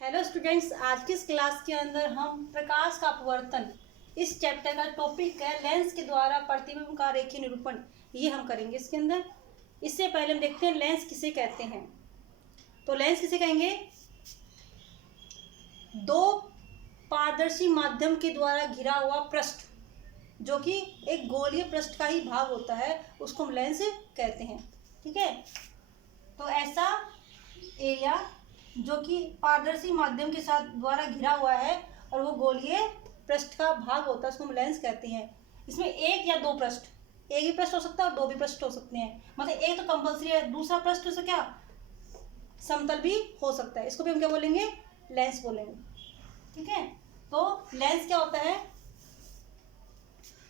Hello students, आज की इस क्लास के अंदर हम प्रकाश का अपवर्तन इस चैप्टर का टॉपिक है लेंस के द्वारा प्रतिबिंब का रेखीय निरूपण। ये हम करेंगे इसके अंदर। इससे पहले हम देखते हैं लेंस किसे कहते हैं। तो लेंस किसे कहेंगे? दो पारदर्शी माध्यम के द्वारा घिरा हुआ पृष्ठ, जो कि एक गोलीय पृष्ठ का ही भाग होता है, उसको हम लेंस कहते हैं। ठीक है, तो ऐसा एरिया जो कि पारदर्शी माध्यम के साथ द्वारा घिरा हुआ है और वो गोलीय पृष्ठ का भाग होता है, उसको हम लेंस कहते हैं। इसमें एक या दो पृष्ठ, एक ही पृष्ठ हो सकता है और दो भी पृष्ठ हो सकते हैं। मतलब एक तो कंपल्सरी है, दूसरा पृष्ठ उससे क्या समतल भी हो सकता है, इसको भी हम क्या बोलेंगे? लेंस बोलेंगे। ठीक है, तो लेंस क्या होता है?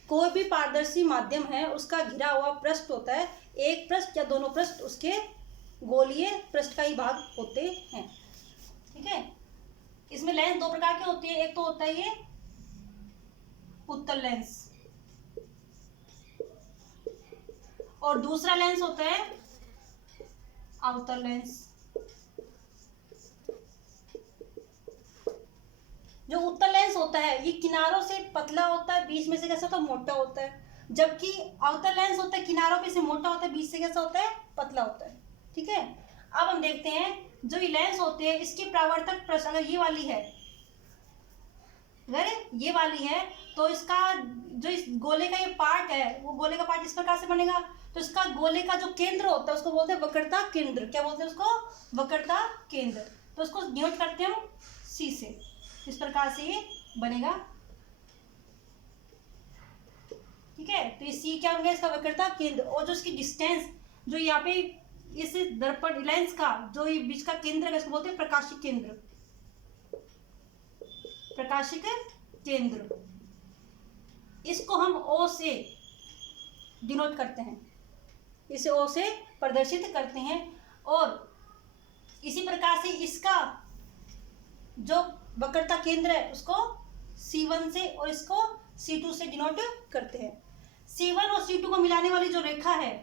कोई भी पारदर्शी माध्यम है उसका घिरा हुआ पृष्ठ होता है, एक पृष्ठ या दोनों पृष्ठ उसके गोलीय पृष्ठ का ही भाग होते हैं। ठीक है, इसमें लेंस दो प्रकार के होते हैं। एक तो होता है ये उत्तल लेंस और दूसरा लेंस होता है अवतल लेंस। जो उत्तल लेंस होता है ये किनारों से पतला होता है, बीच में से कैसा होता है? मोटा होता है। जबकि अवतल लेंस होता है किनारों पे से मोटा होता है, बीच से कैसा होता है? पतला होता है। ठीक है, अब हम देखते हैं जो ये लेंस होते हैं इसकी परावर्तक पृष्ठ अगर ये वाली है, अगर ये वाली है तो इसका जो इस गोले का ये पार्ट है वो गोले का पार्ट इस प्रकार से बनेगा। तो इसका गोले का जो केंद्र होता है उसको बोलते हैं वक्रता केंद्र। क्या बोलते हैं उसको? वक्रता केंद्र। तो उसको डिनोट करते हैं हम सी से। इस प्रकार से ये बनेगा। ठीक है, तो ये सी क्या होगा? इसका वक्रता केंद्र। और जो इसकी डिस्टेंस जो यहाँ पे इस दर्पण लेंस का जो ये बीच का केंद्र है इसको बोलते हैं प्रकाशिक केंद्र। प्रकाशिक केंद्र, इसको हम ओ से डिनोट करते हैं, इसे ओ से प्रदर्शित करते हैं। और इसी प्रकार से इसका जो वक्रता केंद्र है उसको C1 से और इसको C2 से डिनोट करते हैं। C1 और C2 को मिलाने वाली जो रेखा है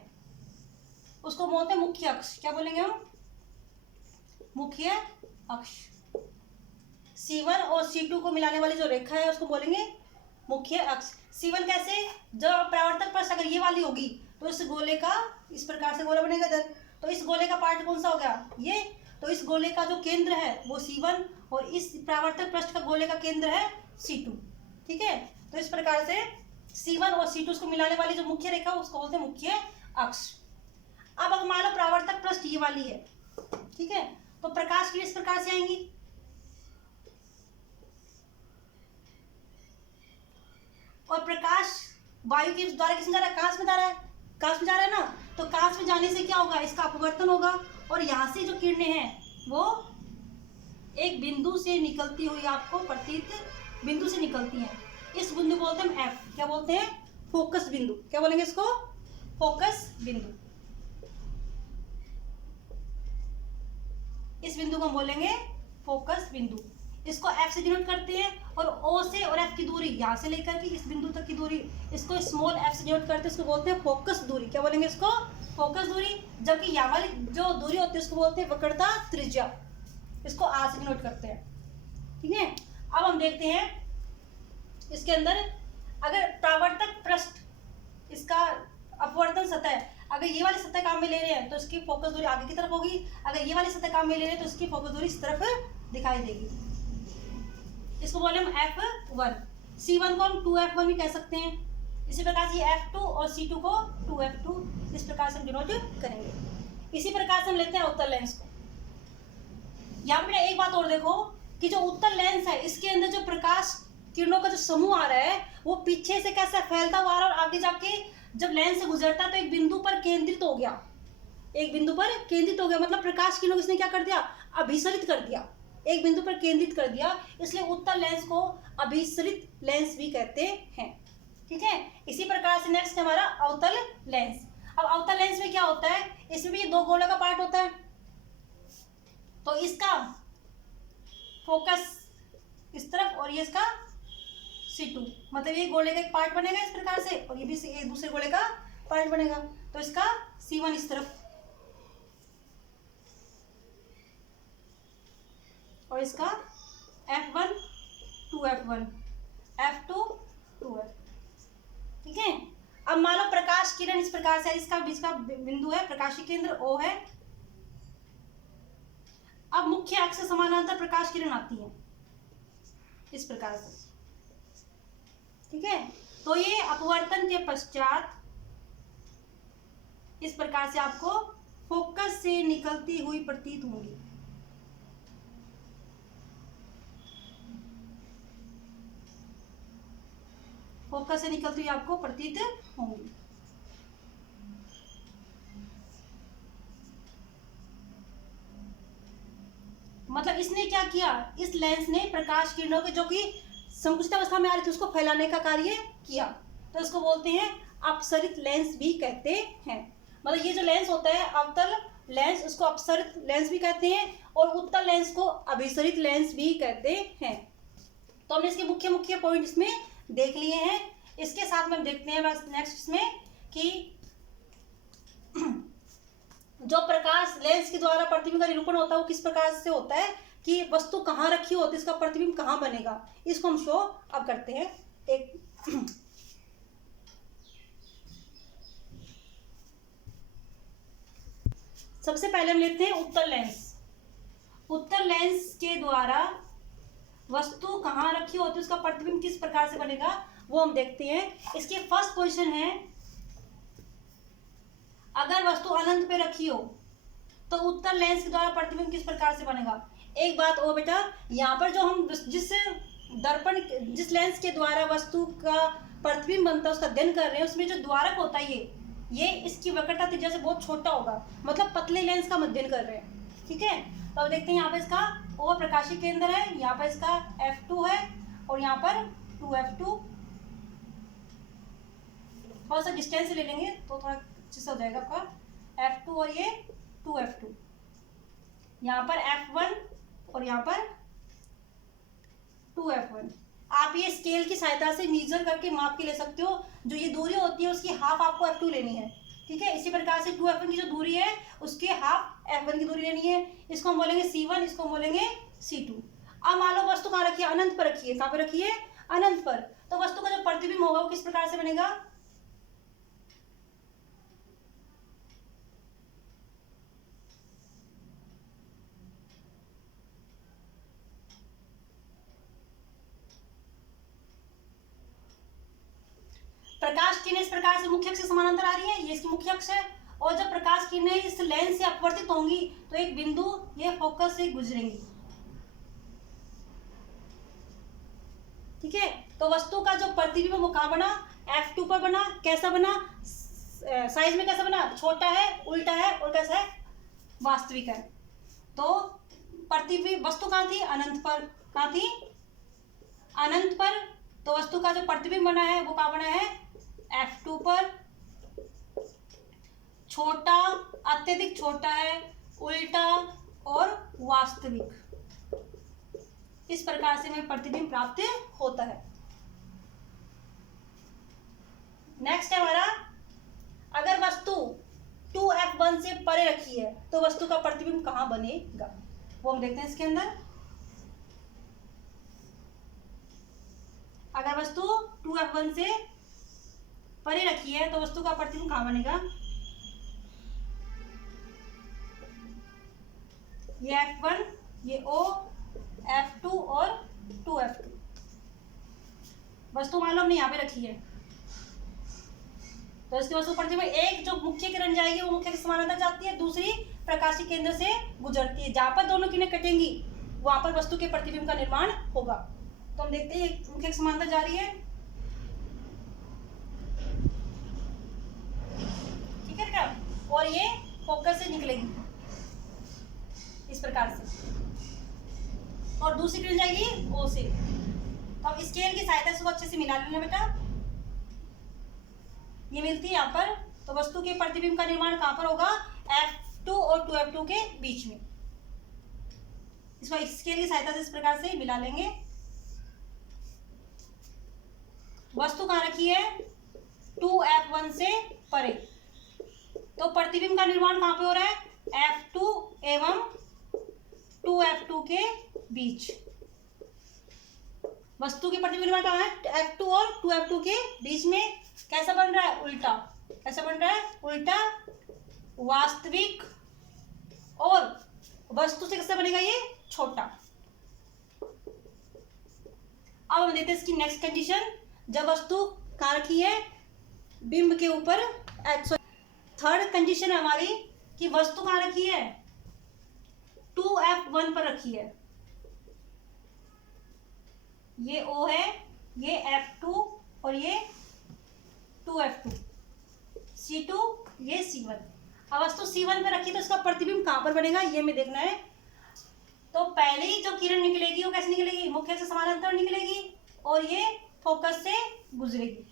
उसको बोलते हैं मुख्य अक्ष। क्या बोलेंगे हम? मुख्य अक्ष। C1 और C2 को मिलाने वाली जो रेखा है उसको बोलेंगे मुख्य अक्ष। C1 कैसे? जब परावर्तक पृष्ठ अगर ये वाली होगी तो इस गोले का इस प्रकार से गोला बनेगा इधर। तो इस गोले का पार्ट कौन सा हो गया? ये। तो इस गोले का जो केंद्र है वो C1 और इस परावर्तक पृष्ठ का गोले का केंद्र है C2। ठीक है, तो इस प्रकार से C1 और C2 को मिलाने वाली जो मुख्य रेखा उसको बोलते हैं मुख्य अक्ष। अब अगर मान लो परावर्तक पृष्ठ ये वाली है, ठीक है, तो प्रकाश की इस प्रकार से आएंगी। और प्रकाश वायु के द्वारा किसमें जा रहा है? कांच में जा रहा है। कांच में जा रहा है ना, तो कांच में जाने से क्या होगा? इसका अपवर्तन होगा और यहाँ से जो किरणें हैं वो एक बिंदु से निकलती हुई आपको प्रतीत बिंदु से निकलती हैं। इस बिंदु बोलते हैं हम एफ। क्या बोलते हैं? फोकस बिंदु। क्या बोलेंगे इसको? फोकस बिंदु। इस बिंदु को हम बोलेंगे फोकस बिंदु। इसको एफ से डिनोट करते हैं और ओ से और एफ की दूरी यहाँ से लेकर के इस बिंदु तक की दूरी इसको स्मॉल एफ से डिनोट करते हैं, इसको बोलते हैं फोकस दूरी। क्या बोलेंगे इसको? फोकस दूरी। जबकि यहाँ वाली जो दूरी होती है उसको बोलते हैं वक्रता त्रिज्या, इसको आर से डिनोट करते हैं। ठीक है, अब हम देखते हैं इसके अंदर अगर परावर्तक पृष्ठ इसका अपवर्तन सतह अगर ये वाली सतह काम में ले रहे हैं तो इसकी फोकस दूरी आगे की तरफ होगी, अगर ये वाली सतह काम में ले रहे हैं तो इसकी फोकस दूरी इस तरफ दिखाई देगी। इसको बोले हम F1। C1 को हम 2F1 भी कह सकते हैं। इसी प्रकार से F2 और C2 को 2F2 इस प्रकार से हम डिनोट करेंगे। इसी प्रकार से हम लेते हैं उत्तल लेंस को। यहाँ पे एक बात और देखो कि जो उत्तल लेंस है इसके अंदर जो प्रकाश किरणों का जो समूह आ रहा है वो पीछे से कैसा फैलता हुआ आ रहा है और आगे जाके जब लेंस से गुजरता है तो एक बिंदु पर केंद्रित हो गया। एक बिंदु पर केंद्रित हो गया मतलब प्रकाश किरणों को इसने क्या कर दिया? अभिसरित कर दिया, एक बिंदु पर केंद्रित कर दिया। इसलिए उत्तल लेंस को अभिसरित लेंस भी कहते हैं। ठीक है, इसी प्रकार से नेक्स्ट हमारा अवतल लेंस। अब अवतल लेंस में क्या होता है? इसमें भी दो गोलों का पार्ट होता है। तो इसका फोकस इस तरफ और ये इसका C2, मतलब ये गोले का एक पार्ट बनेगा इस प्रकार से और ये भी एक दूसरे गोले का पार्ट बनेगा। तो इसका C1 इस तरफ और इसका F1 2F1 F2 2F। ठीक है। अब मान लो प्रकाश किरण इस प्रकार से, इसका बीच का बिंदु है, प्रकाशीय केंद्र O है। अब मुख्य अक्ष से समानांतर प्रकाश किरण आती है इस प्रकार से। ठीक है। तो ये अपवर्तन के पश्चात इस प्रकार से आपको फोकस से निकलती हुई प्रतीत होंगी। फोकस से निकलती हुई आपको प्रतीत होंगी। मतलब इसने क्या किया, इस लेंस ने प्रकाश किरणों के जो कि संकुचित अवस्था में आ रही थी उसको फैलाने का कार्य किया। तो इसको बोलते हैं अपसरित लेंस भी कहते हैं। मतलब ये जो लेंस होता है अवतल लेंस, उसको अपसरित लेंस भी कहते हैं और उत्तल लेंस को अभिसरित लेंस भी कहते हैं। तो हमने इसके मुख्य मुख्य पॉइंट इसमें देख लिए हैं। इसके साथ में हम देखते हैं बस नेक्स्ट इसमें कि जो प्रकाश लेंस के द्वारा प्रतिबिंब का निरूपण होता है वो किस प्रकार से होता है कि वस्तु कहाँ रखी होती है, इसका प्रतिबिंब कहाँ बनेगा, इसको हम शो अब करते हैं। एक सबसे पहले हम लेते हैं उत्तल लेंस। उत्तल लेंस के द्वारा वस्तु कहाँ रखी होती है उसका प्रतिबिंब किस प्रकार से बनेगा वो हम देखते हैं। इसकी फर्स्ट पोजीशन है, अगर वस्तु अनंत पे रखी हो तो उत्तल लेंस के द्वारा प्रतिबिंब किस प्रकार से बनेगा। एक बात और बेटा, यहाँ पर जो हम जिस लेंस के द्वारा वस्तु का प्रतिबिंब बनता है उसका अध्ययन कर रहे हैं, उसमें जो द्वारक होता है ये इसकी वक्रता त्रिज्या से बहुत छोटा होगा, मतलब पतले लेंस का अध्ययन कर रहे हैं। ठीक है। तो अब देखते हैं यहाँ पे इसका O प्रकाशीय केंद्र है, यहाँ पर इसका F2 है और यहाँ पर 2F2। थोड़ा सा डिस्टेंस ले लेंगे तो थोड़ा अच्छे से हो जाएगा आपका F2 और ये 2F2। यहाँ पर F1 और यहाँ पर 2F1। आप ये स्केल की सहायता से मीजर करके माप के ले सकते हो। जो ये दूरी होती है उसकी हाफ आपको F2 लेनी है। ठीक है। इसी प्रकार से 2F1 की जो दूरी है उसके हाफ F1 की दूरी लेनी है। इसको हम बोलेंगे C1, इसको हम बोलेंगे C2। अब मान लो वस्तु कहाँ रखी है, अनंत पर रखी है। कहाँ पर रखी है, अनंत पर। तो वस्तु का जो प्रतिबिंब होगा वो किस प्रकार से बनेगा। प्रकाश किरणें इस प्रकार से मुख्य अक्ष से समानांतर आ रही है, ये इसकी मुख्य अक्ष है। और जब प्रकाश किरणें इस लेंस से अपवर्तित होंगी तो एक बिंदु ये फोकस से गुजरेंगी। ठीक है। तो वस्तु का जो प्रतिबिंब वो कहाँ बना, F2 पर बना। कैसा बना, साइज में कैसा बना, छोटा है, उल्टा है और कैसा है, वास्तविक है। तो प्रतिबिंब वस्तु कहाँ थी, अनंत पर। कहाँ थी, अनंत पर। तो वस्तु का जो प्रतिबिंब बना है वो कहाँ बना है, F2 पर। छोटा, अत्यधिक छोटा है, उल्टा और वास्तविक, इस प्रकार से हमें प्रतिबिंब प्राप्त होता है। नेक्स्ट है हमारा, अगर वस्तु 2F1 से परे रखी है तो वस्तु का प्रतिबिंब कहाँ बनेगा वो हम देखते हैं इसके अंदर। अगर वस्तु 2F1 से परे रखी है तो वस्तु का प्रतिबिंब कहाँ बनेगा। ये F1, ये O, F2 और 2F2। वस्तु मान लो हमने यहाँ पे रखी है तो इसकी वस्तु प्रतिबिंब एक जो मुख्य किरण जाएगी वो मुख्य के समानांतर जाती है, दूसरी प्रकाशीय केंद्र से गुजरती है। जहां पर दोनों किरणें कटेंगी वहां पर वस्तु के प्रतिबिंब का निर्माण होगा। तो हम देखते हैं मुख्य के समानांतर जा रही है। ठीक है बेटा। और ये फोकस से निकलेगी इस प्रकार से और दूसरी किरण जाएगी O से। तो अब स्केल की सहायता से इसको अच्छे से मिला लेना बेटा। ये मिलती है यहाँ पर। तो वस्तु के प्रतिबिंब का निर्माण कहाँ पर होगा, F2 और 2F2 के बीच में। इसको स्केल की सहायता से इस प्रकार से मिला लेंगे। वस्तु कहाँ रखी है, 2F1 से परे। तो प्रतिबिंब का निर्माण कहाँ पे हो रहा है, F2 एवं 2F2 के बीच। वस्तु की प्रतिबिंब निर्माण कहाँ है? F2 और 2F2 के बीच में। कैसा बन रहा है? उल्टा। कैसा बन रहा है? उल्टा। वास्तविक और वस्तु से कैसे बनेगा ये? छोटा। अब हम देखते हैं इसकी नेक्स्ट कंडीशन। जब वस्तु कहाँ रखी है? बिंब के ऊपर। थर्ड कंडीशन है हमारी कि वस्तु कहाँ रखी है? 2F1 पर रखी है। ये O है, ये F2 और ये 2F2, C2, ये C1। अब वस्तु C1 पर रखी तो इसका प्रतिबिंब कहाँ पर बनेगा ये हमें देखना है। तो पहले ही जो किरण निकलेगी वो कैसे निकलेगी? मुख्य से समानांतर निकलेगी और ये फोकस से गुजरेगी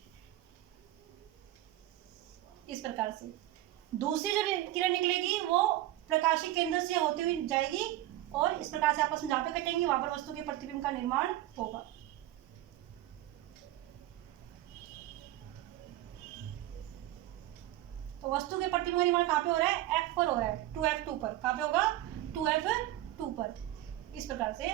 इस प्रकार से। दूसरी जो किरण निकलेगी वो प्रकाशीय केंद्र से होते हुए जाएगी और इस प्रकार से आपस में जहाँ पे कटेंगी वहां पर वस्तु के प्रतिबिंब का निर्माण होगा। तो वस्तु के प्रतिबिंब का निर्माण कहाँ पे हो रहा है? F पर हो रहा है, 2F2 पर। कहाँ पे होगा? 2F2 पर। इस प्रकार से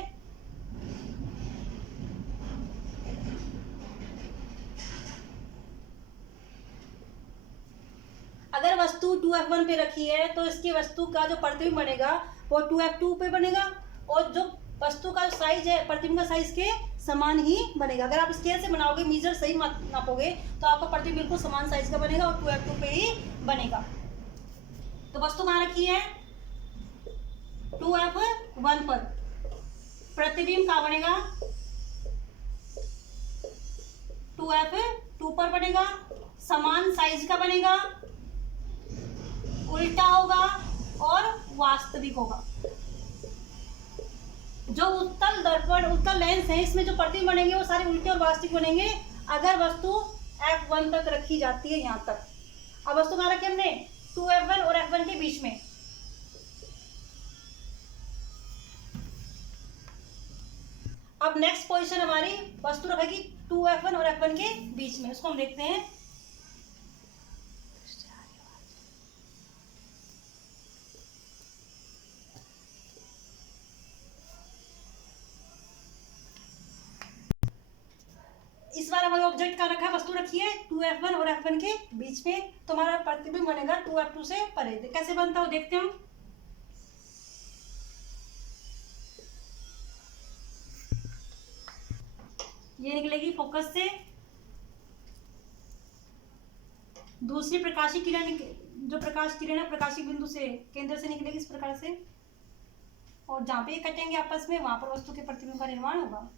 अगर वस्तु 2F1 पे रखी है तो इसकी वस्तु का जो प्रतिबिंब बनेगा वो 2F2 पे बनेगा और जो वस्तु का साइज है प्रतिबिंब का साइज के समान ही बनेगा। अगर आप स्केल से बनाओगे, मीजर सही नापोगे तो आपका प्रतिबिंब बिल्कुल समान साइज का बनेगा और 2F2 पे ही बनेगा। तो वस्तु कहाँ रखी है? 2F1 पर। प्रतिबिंब कहाँ बनेगा? 2F2 पर बनेगा। समान साइज का बनेगा, उल्टा होगा और वास्तविक होगा। जो उत्तल दर्पण, उत्तल लेंस है, इसमें जो प्रतिबिंब बनेंगे वो सारे उल्टे और वास्तविक बनेंगे अगर वस्तु F1 तक रखी जाती है, यहाँ तक। अब वस्तु कहाँ रखी हमने? 2F1 और F1 के बीच में। अब नेक्स्ट पोजीशन हमारी वस्तु रखेगी 2F1 और F1 के बीच में। उसको हम देखते हैं। इस बार हमारे ऑब्जेक्ट का रखा है, वस्तु रखी है 2F1 और F1 के बीच में। तो हमारा प्रतिबिंब बनेगा 2F2 से परे। कैसे बनता है वो देखते हैं हम। ये निकलेगी फोकस से। दूसरी प्रकाशीय किरण, जो प्रकाश किरण है प्रकाशिक बिंदु से, केंद्र से निकलेगी इस प्रकार से और जहाँ पे ये कटेंगे आपस में वहां पर वस्तु के प्रतिबिंब का निर्माण होगा।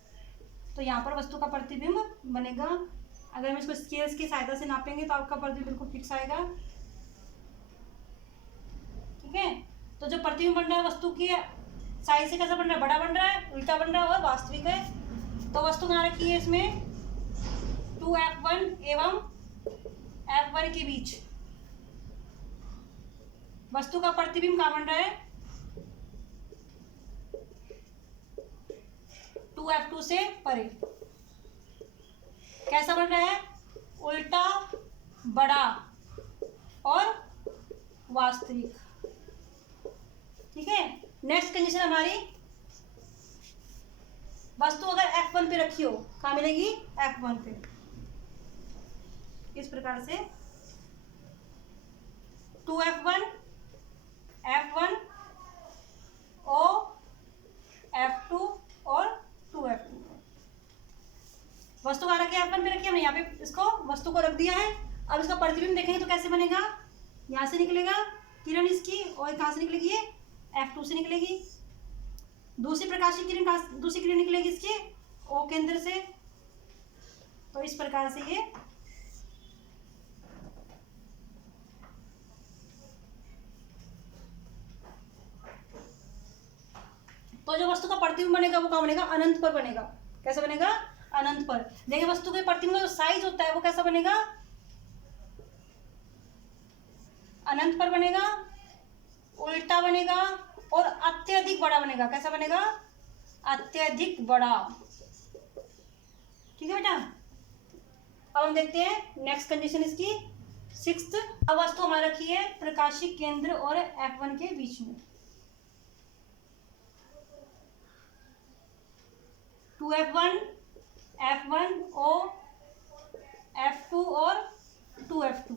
तो यहाँ पर वस्तु का प्रतिबिंब बनेगा। अगर हम इसको स्केल्स की सहायता से नापेंगे तो आपका प्रतिबिंब बिल्कुल फिक्स आएगा। ठीक है। तो जो प्रतिबिंब बन रहा है वस्तु की साइज से कैसा बन रहा है? बड़ा बन रहा है, उल्टा बन रहा है और वास्तविक है। तो वस्तु कहाँ रखी है? इसमें 2F1 एवं F1 के बीच। वस्तु का प्रतिबिंब कहाँ बन रहा है? 2F2 से परे। कैसा बन रहा है? उल्टा, बड़ा और वास्तविक। ठीक है। नेक्स्ट कंडीशन हमारी, वस्तु अगर F1 पे रखी हो, कहाँ मिलेगी? F1 पे। इस प्रकार से 2F1, F1, O, F2 और 2F2। वस्तु कहाँ रखी है? F1 पे रखी है हमने। यहाँ पे इसको वस्तु को रख दिया है। अब इसका प्रतिबिंब देखेंगे तो कैसे बनेगा? यहाँ से निकलेगा किरण इसकी और कहाँ से निकलेगी? ये F2 से निकलेगी। दूसरी प्रकाशीय किरण कहाँ, दूसरी किरण निकलेगी इसकी O केंद्र से। तो इस प्रकार से ये तो जो वस्तु का प्रतिबिंब बनेगा वो कहाँ बनेगा? अनंत पर बनेगा। कैसा बनेगा? अनंत पर। देखिए वस्तु के प्रतिबिंब का जो साइज होता है वो कैसा बनेगा? अनंत पर बनेगा, उल्टा बनेगा और अत्यधिक बड़ा बनेगा। कैसा बनेगा? अत्यधिक बड़ा। ठीक है बेटा। अब हम देखते हैं नेक्स्ट कंडीशन इसकी 6th। अब वस्तु हमारी रखी है प्रकाशिक केंद्र और F1 के बीच में। 2f1 f1 o f2 और 2f2,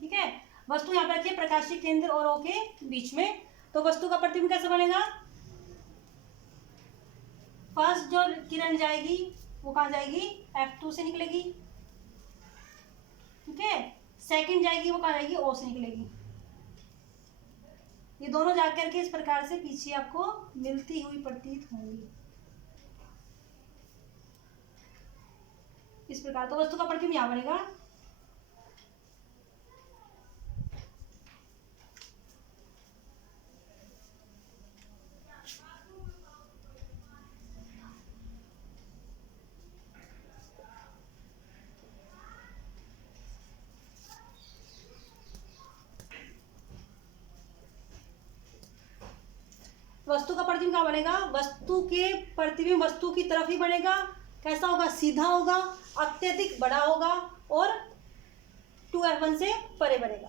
ठीक है। वस्तु यहाँ पर रखिए प्रकाशीय केंद्र और ओ के बीच में। तो वस्तु का प्रतिबिंब कैसे बनेगा? फर्स्ट जो किरण जाएगी वो कहाँ जाएगी? f2 से निकलेगी, ठीक है। सेकंड जाएगी वो कहाँ जाएगी? ओ से निकलेगी। ये दोनों जाकर के इस प्रकार से पीछे आपको मिलती हुई प्रतीत होंगी, इस प्रकार। तो वस्तु का प्रतिबिंब यहाँ बनेगा। वस्तु का प्रतिबिंब क्या बनेगा? वस्तु के प्रतिबिंब वस्तु की तरफ ही बनेगा। कैसा होगा? सीधा होगा, अत्यधिक बड़ा होगा और 2f1 से परे बनेगा,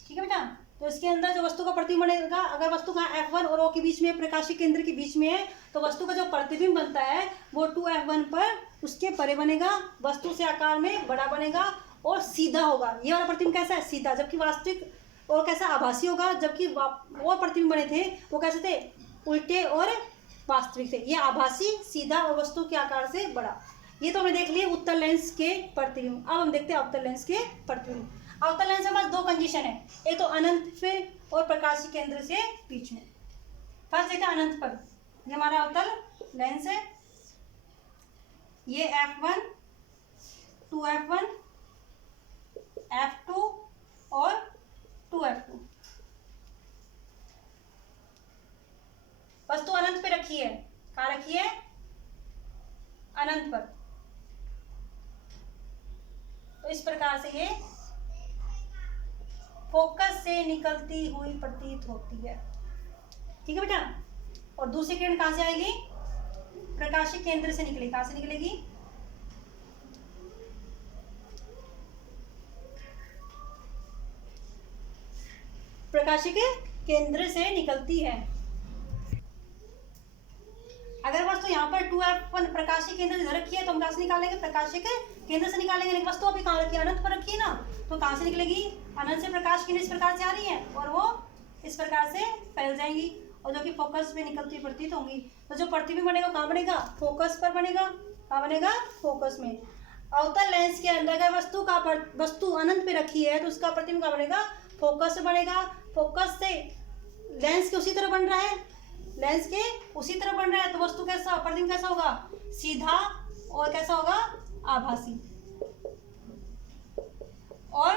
ठीक है बेटा। तो इसके अंदर जो वस्तु का प्रतिबिंब बनेगा, अगर वस्तु का f1 और o के बीच में, प्रकाशीय केंद्र के बीच में है, तो वस्तु का जो प्रतिबिंब बनता है वो 2f1 पर उसके परे बनेगा, वस्तु से आकार में बड़ा बनेगा और सीधा होगा। ये वाला प्रतिबिंब कैसा है? सीधा। जबकि वास्तविक और कैसा? आभासी होगा। जबकि वो प्रतिबिंब बने थे वो कैसे थे? उल्टे और वास्तविक थे। ये आभासी, सीधा और वस्तु के आकार से बड़ा। ये तो हमने देख लिए उत्तल लेंस के प्रतिबिंब। अब हम देखते हैं अवतल लेंस के प्रतिबिंब। अवतल लेंस में बस दो कंडीशन है, एक तो अनंत पे और प्रकाशीय केंद्र से बीच में। फर्स्ट देखते हैं अनंत पर। ये हमारा अवतल लेंस है, ये f1 2f1 f2 और 2f2। वस्तु अनंत पे रखी है। कहाँ रखी है? अनंत पर। तो इस प्रकार से ये फोकस से निकलती हुई प्रतीत होती है, ठीक है बेटा। और दूसरी किरण कहाँ से आएगी? प्रकाशीय केंद्र से निकलेगी। कहाँ से निकलेगी? प्रकाशीय केंद्र से निकलती है। अगर वस्तु यहाँ पर 2f1 प्रकाशीय केंद्र इधर रखी है तो हम कहाँ से निकालेंगे? प्रकाशीय केंद्र से निकालेंगे। लेकिन वस्तु अभी कहाँ रखी है? अनंत पर रखी है ना, तो कहाँ से निकलेगी? अनंत से प्रकाश किरण इस प्रकार से आ रही है और वो इस प्रकार से फैल जाएंगी और जो कि फोकस में निकलती प्रतीत होंगी। तो जो प्रतिबिंब बनेगा कहाँ बनेगा? फोकस पर बनेगा। कहाँ बनेगा? फोकस में। अवतल लेंस के अंदर अगर वस्तु अनंत पे रखी है तो उसका प्रतिबिंब कहाँ बनेगा? फोकस से बनेगा। फोकस से लेंस के उसी तरह बन रहा है, लेंस के उसी तरह बन रहा है, तो वस्तु कैसा, प्रतिबिंब कैसा होगा? सीधा और कैसा होगा? आभासी। और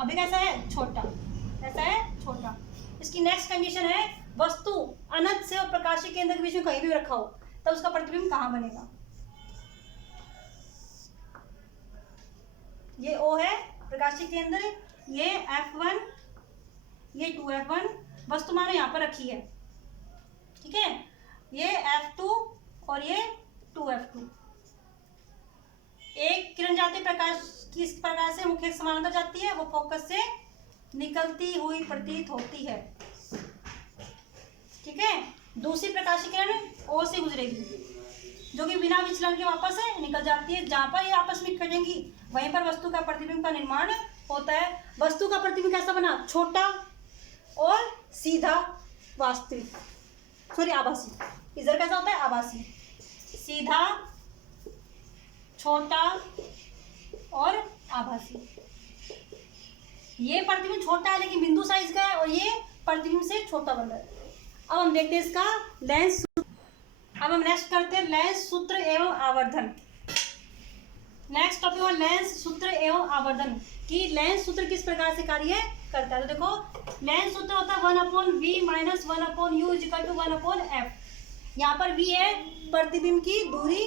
अभी कैसा है? छोटा। कैसा है? छोटा। इसकी नेक्स्ट कंडीशन है वस्तु अनंत से और प्रकाशीय केंद्र के बीच में कहीं भी रखा हो तब उसका प्रतिबिंब कहाँ बनेगा? ये O है प्रकाशीय केंद्र, ये f1, ये 2f1, वस्तु मानो यहाँ पर रखी है, ठीक है। ये f2 और ये 2f2। एक किरण जाती प्रकाश किस प्रकार से मुख्य समानांतर जाती है, वो फोकस से निकलती हुई प्रतीत होती है, ठीक है। दूसरी प्रकाशीय किरण O से गुजरेगी जो कि बिना विचलन के वापस निकल जाती है। जहां पर ये आपस में कटेंगी वहीं पर वस्तु का प्रतिबिंब का निर्माण होता है। वस्तु का प्रतिबिंब कैसा बना? छोटा और सीधा, वास्तविक, सॉरी आभासी। इधर कैसा होता है? आभासी, सीधा, छोटा और आभासी। ये प्रतिबिंब छोटा है लेकिन बिंदु साइज का है और ये प्रतिबिंब से छोटा बन रहा है। अब हम देखते हैं इसका लेंस। अब हम नेक्स्ट करते हैं लेंस सूत्र एवं आवर्धन। नेक्स्ट टॉपिक है लेंस सूत्र एवं आवर्धन कि लेंस सूत्र किस प्रकार से कार्य करता है। तो देखो लेंस सूत्र होता है 1/v - 1/u = 1/f। यहाँ पर v है प्रतिबिंब की दूरी,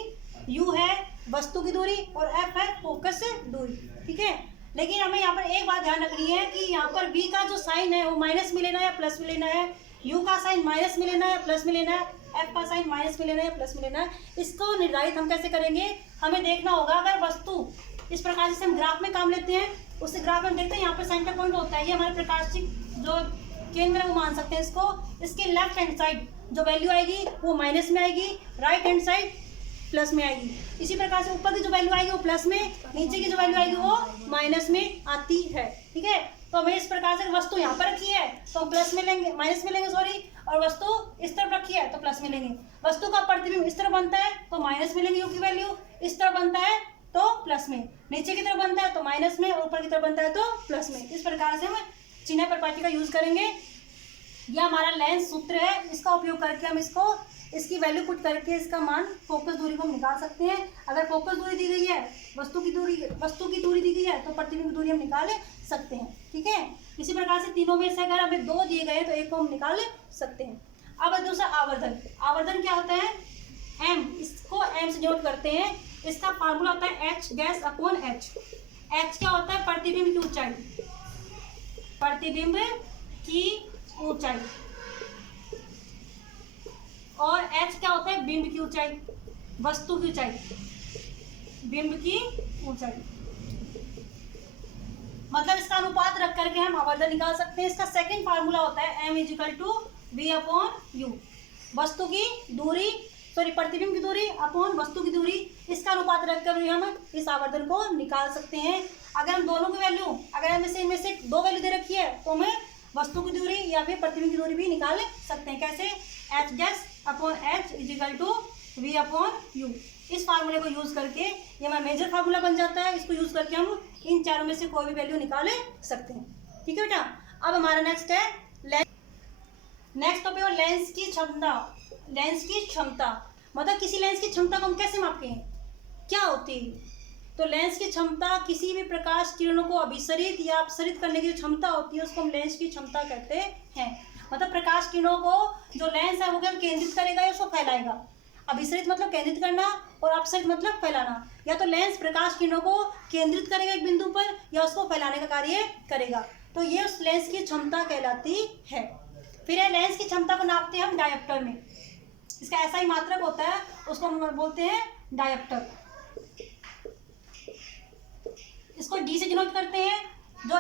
u है वस्तु की दूरी और f है फोकस से दूरी, ठीक है। लेकिन हमें यहाँ पर एक बात ध्यान रखनी है कि यहाँ पर v का जो साइन है वो माइनस में लेना है या प्लस में लेना है, u का साइन माइनस में लेना है या प्लस में लेना है, f का साइन माइनस में लेना है या प्लस में लेना है। इसको निर्धारित हम कैसे करेंगे? हमें देखना होगा अगर वस्तु इस प्रकार से हम ग्राफ में काम लेते हैं, उस ग्राफ में हम देखते हैं यहाँ पर सेंटर पॉइंट होता है, ये हमारे प्रकाशिक जो केंद्र है वो मान सकते हैं इसको। इसके लेफ्ट हैंड साइड जो वैल्यू आएगी वो माइनस में आएगी, राइट हैंड साइड प्लस में आएगी। इसी प्रकार से ऊपर की जो वैल्यू आएगी वो प्लस में, नीचे की जो वैल्यू आएगी वो माइनस में आती है। ठीक है, तो हमें इस प्रकार से वस्तु यहाँ पर रखी है तो हम प्लस में लेंगे, माइनस में लेंगे सॉरी, और वस्तु इस तरफ रखी है तो प्लस में लेंगे। वस्तु का प्रतिबिंब इस तरफ बनता है तो माइनस में लेंगे यू की वैल्यू, इस तरफ बनता है तो प्लस में, नीचे की तरफ बनता है तो माइनस में, और ऊपर की तरफ बनता है तो प्लस में। इस प्रकार से हम चिन्ह प्रॉपर्टी का यूज करेंगे। यह हमारा लेंस सूत्र है, इसका उपयोग करके हम इसकी वैल्यू पुट करके इसका मान फोकस दूरी को हम निकाल सकते हैं। अगर फोकस दूरी दी गई है, वस्तु की दूरी दी गई है तो प्रतिबिंब की दूरी हम निकाल सकते हैं। ठीक है, इसी प्रकार से तीनों में से अगर हमें 2 दिए गए तो एक को हम निकाल सकते हैं। अब दूसरा आवर्धन। आवर्धन क्या होता है? m, इसको m से नोट करते हैं। इसका फार्मूला होता है h गैस अपॉन h। h क्या होता है? प्रतिबिंब की ऊंचाई, प्रतिबिंब की ऊंचाई, और h क्या होता है? बिंब की ऊंचाई, वस्तु की ऊंचाई, बिंब की ऊंचाई। मतलब इसका अनुपात रख करके हम आवर्धन निकाल सकते हैं। इसका सेकंड फार्मूला होता है m is equal to v upon u। वस्तु की दूरी, सॉरी प्रतिबिंब की दूरी अपॉन वस्तु की दूरी, इसका अनुपात रखकर भी हम इस आवर्धन को निकाल सकते हैं। अगर हम दोनों की वैल्यू, अगर हमें से इनमें से 2 वैल्यू दे रखी है तो हमें वस्तु की दूरी या फिर प्रतिबिंब की दूरी भी निकाल सकते हैं। कैसे? h गैस upon h is equal to v upon u। इस फार्मूले को यूज करके ये हमारा मेजर फार्मूला बन जाता है। इसको यूज करके हम इन चारों में से कोई भी वैल्यू निकाल सकते हैं। ठीक है बेटा, अब हमारा नेक्स्ट है लेंस। नेक्स्ट टॉपिक है लेंस की क्षमता। लेंस की क्षमता मतलब किसी लेंस की क्षमता को हम कैसे मापते हैं, क्या होती है? तो लेंस की क्षमता किसी भी प्रकाश किरणों को अभिसरित या अपसरित करने की जो क्षमता होती है उसको हम लेंस की क्षमता कहते हैं। मतलब प्रकाश किरणों को जो लेंस है वो क्या केंद्रित करेगा या उसको फैलाएगा। अभिसरित मतलब केंद्रित करना और अपसरित मतलब फैलाना। या तो लेंस प्रकाश किरणों को केंद्रित करेगा एक बिंदु पर या उसको फैलाने का कार्य करेगा, तो ये उस लेंस की क्षमता कहलाती है। फिर है लेंस की क्षमता को नापते हैं हम डायोप्टर में। इसका ऐसा ही मात्रक होता है, उसको हम बोलते हैं डायोप्टर। इसको डी से डिनोट करते हैं। जो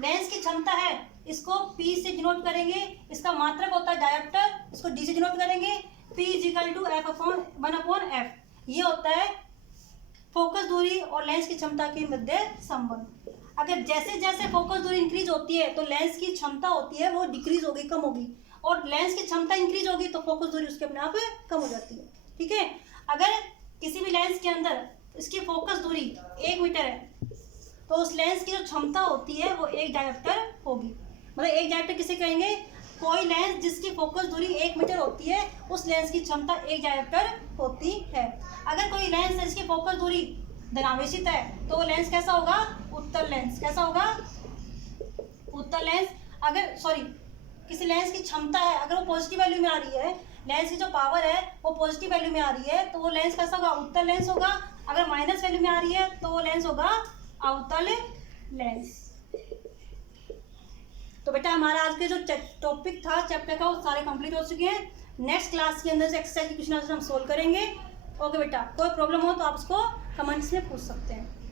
लेंस की क्षमता है इसको पी से डिनोट करेंगे। इसका मात्रक होता है डायोप्टर, इसको डी से डिनोट करेंगे। P is equal to f upon 1/f। ये होता है फोकस दूरी और लेंस की क्षमता के मध्य संबंध। अगर जैसे जैसे फोकस दूरी इंक्रीज होती है तो लेंस की क्षमता होती है वो डिक्रीज होगी, कम होगी, और लेंस की क्षमता इंक्रीज होगी तो फोकस दूरी उसके अपने आप कम हो जाती है। ठीक है, अगर किसी भी लेंस के अंदर इसकी फोकस दूरी 1 मीटर है तो उस लेंस की जो क्षमता होती है वो 1 डायोप्टर होगी। मतलब 1 डायोप्टर किसे कहेंगे? कोई लेंस जिसकी फोकस दूरी 1 मीटर होती है उस लेंस की क्षमता 1 डायोप्टर होती है। अगर कोई लेंस है जिसकी फोकस दूरी धनावेशित है तो वो लेंस कैसा होगा? उत्तल लेंस। कैसा होगा? उत्तल लेंस। अगर सॉरी किसी लेंस की क्षमता है अगर वो पॉजिटिव वैल्यू में आ रही है, लेंस की जो पावर है वो पॉजिटिव वैल्यू में आ रही है तो वो लेंस कैसा होगा? उत्तल लेंस होगा। अगर माइनस वैल्यू में आ रही है तो वो लेंस होगा अवतल लेंस। तो बेटा हमारा आज के जो टॉपिक था चैप्टर का वो सारे कंप्लीट हो चुके हैं। नेक्स्ट क्लास के अंदर से एक्सरसाइज के क्वेश्चन आंसर हम सोल्व करेंगे। ओके बेटा, कोई प्रॉब्लम हो तो आप उसको कमेंट्स में पूछ सकते हैं।